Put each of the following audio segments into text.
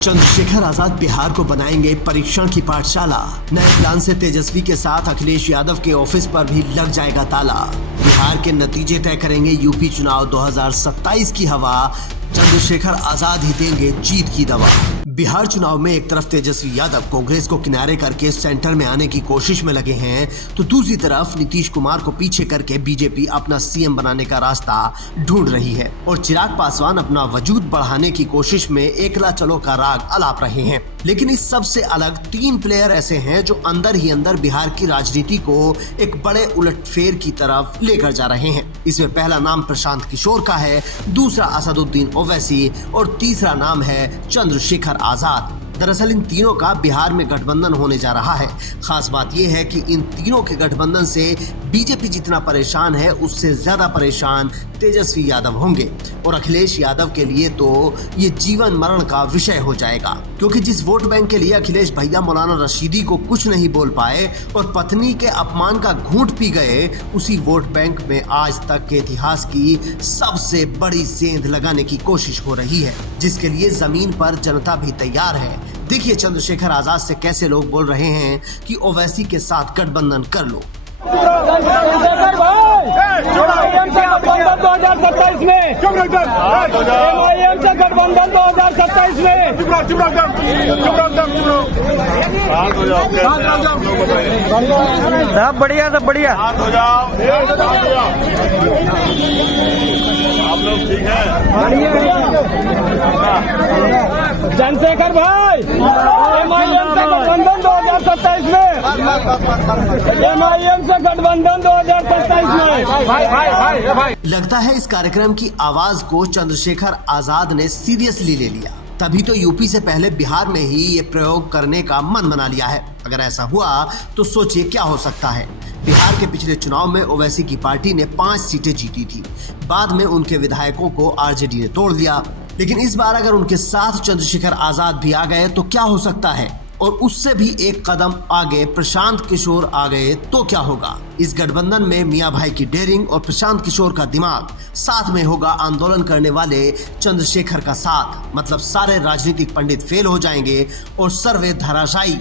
चंद्रशेखर आजाद बिहार को बनाएंगे परीक्षण की पाठशाला। नए प्लान से तेजस्वी के साथ अखिलेश यादव के ऑफिस पर भी लग जाएगा ताला। बिहार के नतीजे तय करेंगे यूपी चुनाव 2027 की हवा। चंद्रशेखर आजाद ही देंगे जीत की दवा। बिहार चुनाव में एक तरफ तेजस्वी यादव कांग्रेस को किनारे करके सेंटर में आने की कोशिश में लगे हैं, तो दूसरी तरफ नीतीश कुमार को पीछे करके बीजेपी अपना सीएम बनाने का रास्ता ढूंढ रही है और चिराग पासवान अपना वजूद बढ़ाने की कोशिश में एकला चलो का राग अलाप रहे हैं। लेकिन इस सब से अलग तीन प्लेयर ऐसे हैं जो अंदर ही अंदर बिहार की राजनीति को एक बड़े उलटफेर की तरफ लेकर जा रहे हैं। इसमें पहला नाम प्रशांत किशोर का है, दूसरा असदुद्दीन ओवैसी और तीसरा नाम है चंद्रशेखर आजाद। दरअसल इन तीनों का बिहार में गठबंधन होने जा रहा है। खास बात यह है कि इन तीनों के गठबंधन से बीजेपी जितना परेशान है उससे ज्यादा परेशान तेजस्वी यादव होंगे और अखिलेश यादव के लिए तो ये जीवन मरण का विषय हो जाएगा, क्योंकि जिस वोट बैंक के लिए अखिलेश भैया मौलाना रशीदी को कुछ नहीं बोल पाए और पत्नी के अपमान का घूंट पी गए, उसी वोट बैंक में आज तक के इतिहास की सबसे बड़ी सेंध लगाने की कोशिश हो रही है, जिसके लिए जमीन पर जनता भी तैयार है। देखिए चंद्रशेखर आजाद से कैसे लोग बोल रहे हैं कि ओवैसी के साथ गठबंधन कर लो। चंद्रशेखर भाई, एमआईएम से गठबंधन 2027 में, एमआईएम से गठबंधन 2027 में। सब बढ़िया, सब बढ़िया। आप लोग ठीक है? चंद्रशेखर भाई, एमआईएम से गठबंधन 2027 में, एमआईएम से गठबंधन 2027 में। लगता है इस कार्यक्रम की आवाज को चंद्रशेखर आजाद ने सीरियसली ले लिया, तभी तो यूपी से पहले बिहार में ही ये प्रयोग करने का मन बना लिया है। अगर ऐसा हुआ तो सोचिए क्या हो सकता है। बिहार के पिछले चुनाव में ओवैसी की पार्टी ने 5 सीटें जीती थी, बाद में उनके विधायकों को आरजेडी ने तोड़ दिया। लेकिन इस बार अगर उनके साथ चंद्रशेखर आजाद भी आ गए तो क्या हो सकता है, और उससे भी एक कदम आगे प्रशांत किशोर आ गए तो क्या होगा। इस गठबंधन में मियां भाई की डेयरिंग और प्रशांत किशोर का दिमाग, साथ में होगा आंदोलन करने वाले चंद्रशेखर का साथ। मतलब सारे राजनीतिक पंडित फेल हो जाएंगे और सर्वे धराशायी।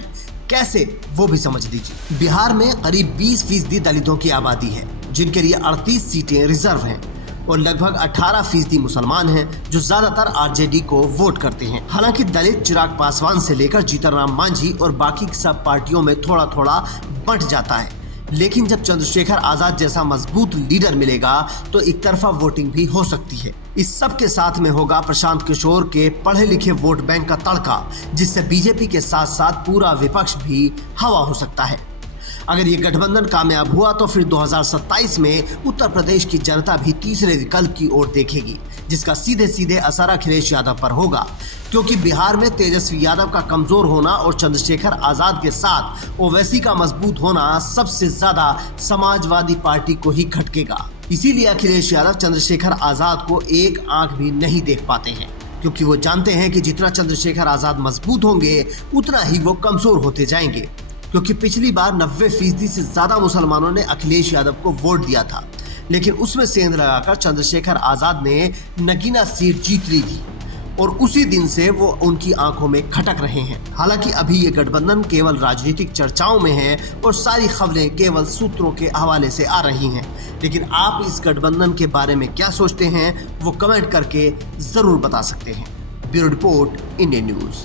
कैसे, वो भी समझ लीजिए। बिहार में करीब 20% दलितों की आबादी है, जिनके लिए 38 सीटें रिजर्व हैं और लगभग 18% मुसलमान हैं, जो ज्यादातर आरजेडी को वोट करते हैं। हालांकि दलित चिराग पासवान से लेकर जीतनराम मांझी और बाकी सब पार्टियों में थोड़ा थोड़ा बंट जाता है। लेकिन जब चंद्रशेखर आजाद जैसा मजबूत लीडर मिलेगा तो एक तरफा वोटिंग भी हो सकती है। इस सब के साथ में होगा प्रशांत किशोर के पढ़े लिखे वोट बैंक का तड़का, जिससे बीजेपी के साथ साथ पूरा विपक्ष भी हवा हो सकता है। अगर ये गठबंधन कामयाब हुआ तो फिर 2027 में उत्तर प्रदेश की जनता भी तीसरे विकल्प की ओर देखेगी, जिसका सीधे सीधे असर अखिलेश यादव पर होगा, क्योंकि बिहार में तेजस्वी यादव का कमजोर होना और चंद्रशेखर आजाद के साथ ओवैसी का मजबूत होना सबसे ज्यादा समाजवादी पार्टी को ही खटकेगा। इसीलिए अखिलेश यादव चंद्रशेखर आजाद को एक आंख भी नहीं देख पाते हैं, क्योंकि वो जानते हैं कि जितना चंद्रशेखर आजाद मजबूत होंगे उतना ही वो कमजोर होते जाएंगे। क्योंकि पिछली बार 90% से ज्यादा मुसलमानों ने अखिलेश यादव को वोट दिया था, लेकिन उसमें सेंध लगाकर चंद्रशेखर आजाद ने नगीना सीट जीत ली थी और उसी दिन से वो उनकी आंखों में खटक रहे हैं। हालांकि अभी ये गठबंधन केवल राजनीतिक चर्चाओं में है और सारी खबरें केवल सूत्रों के हवाले से आ रही हैं। लेकिन आप इस गठबंधन के बारे में क्या सोचते हैं, वो कमेंट करके जरूर बता सकते हैं। Bureau report, Indian news.